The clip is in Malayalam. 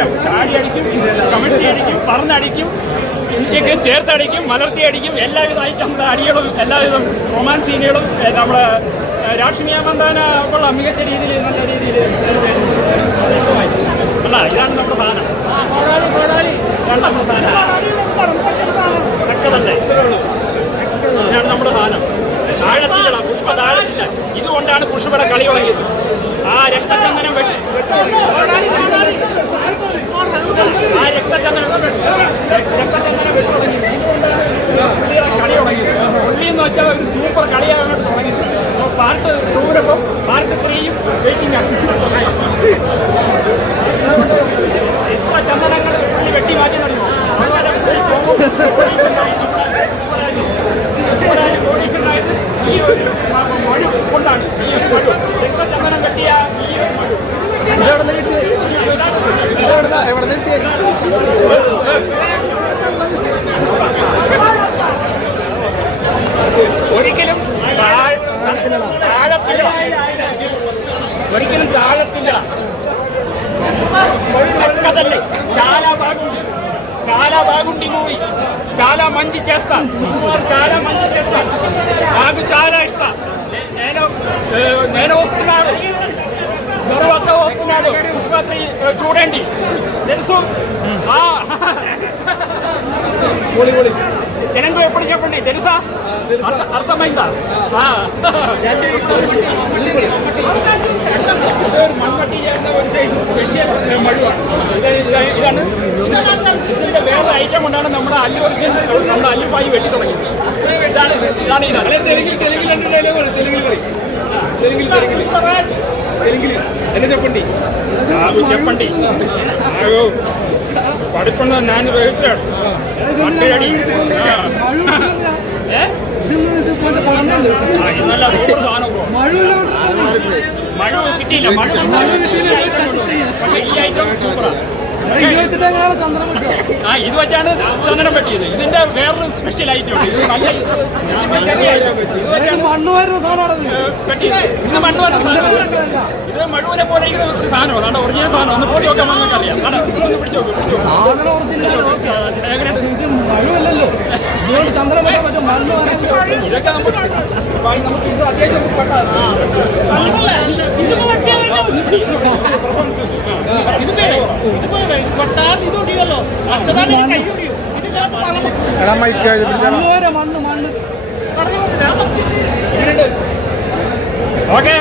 അടിക്കും പറന്നടിക്കും ഇന്ത്യയ്ക്ക് ചേർത്തടിക്കും മലർത്തി അടിക്കും എല്ലാവിധ ഐറ്റം അടികളും എല്ലാവിധം റൊമാൻസ് സീനുകളും നമ്മുടെ രാഷ്ട്രീയ മന്ദാന കൊള്ളാം മികച്ച രീതിയിൽ നല്ല രീതിയിൽ അല്ല ഇതാണ് നമ്മുടെ സാധനം. ഇതാണ് നമ്മുടെ സാധനം. താഴത്തില്ല പുഷ്പ താഴത്തില്ല. ഇതുകൊണ്ടാണ് പുഷ്പയുടെ കളി തുടങ്ങിയത്. ആ രക്തചന്ദനം വെട്ടി ആ രക്തചന്ദനം രക്തചന്ദനം വെട്ടി തുടങ്ങി ഇതുകൊണ്ടാണ് പുള്ളിയുടെ കളി തുടങ്ങിയത് പുള്ളി എന്ന് വെച്ചാൽ ഒരു സൂപ്പർ കളിയാണ് തുടങ്ങിയത് അപ്പോൾ പാർട്ട് ടൂവിനൊപ്പം പാർട്ട് ത്രീയും വെയിറ്റിംഗ് ആണ് എത്ര ചന്ദനങ്ങൾ പുള്ളി വെട്ടി മാറ്റി നടന്നു കോടീശ്വരനായത് ഈ ഒരു മഴു കൊണ്ടാണ് ഈ ഒരു മഴു രക്തചന്ദനം കെട്ടിയ ഈ ഒരു മഴു ഒരിക്കലും చాలా తిందరా కదండి చాలా బాగుంది. చాలా బాగుంది మూవీ. చాలా మంచి చేస్తాను సుకుమార్ చాలా మంచి చేస్తాను నాకు చాలా ఇష్టం. నేను నేను వస్తున్నాను. తర్వాత వస్తున్నాడు. ముఖ్యమంత్రి చూడండి. తెలుసు? తెలుగు ఎప్పుడు చెప్పండి? తెలుసా? అర్థమైందా? ഇതാണ് ഇതിന്റെ വേറെ ഐറ്റം കൊണ്ടാണ് നമ്മുടെ അല്ലു അർജുൻ നമ്മുടെ അല്ലുപ്പായി വെട്ടി തുടങ്ങിയത് ഇതാണ് ഇതാണ് ഇതാണ് തെലുങ്കിൽ തെലുങ്കിൽ രണ്ട് ഡയലോഗാണ് തെലുങ്കിൽ പറയും തെലുങ്കിൽ തെലുങ്കിൽ തെലുങ്കിൽ എന്നെ చెప్పండి నాకు చెప్పండి నాకు పడుకున్న నాన్న వేచాడు అక్కడి ഇന്നല്ല സൂപ്പർ സാധനം ബ്രോ. മഴ കിട്ടിയില്ല മഴ പക്ഷേ ഈ ഐറ്റം സൂപ്പറാണ് ആ ഇത് വെച്ചാണ് ചന്ദനം പറ്റിയത് ഇതിന്റെ വേറൊരു സ്പെഷ്യൽ ഐറ്റം ഉണ്ട്. ഇത് നല്ല ഇത് വെച്ചാണ് മണ്ണ് വരുന്ന സാധനമാണ് വെട്ടിയത്. ഇത് മണ്ണ് വരുന്ന സാധനമാണ്. ഇത് മഴുവിനെ പോലെ ഇരിക്കുന്ന ഒരു സാധനമാണ്. നമ്മുടെ ഒറിജിനൽ സാധനം. ഒന്ന് പൊടി നോക്കാൻ നമുക്ക് അറിയാം. കാരണം നിങ്ങളൊന്ന് പിടിച്ചു നോക്ക് പിടിച്ചു. സാധനം ഇത് ഇതൊക്കെ നമുക്ക് നമുക്ക് ഇത് അത്യാവശ്യം പെട്ടതാണ്. എടാ മൈക്ക് ഇത് പിടിച്ചാ ഓക്കെ.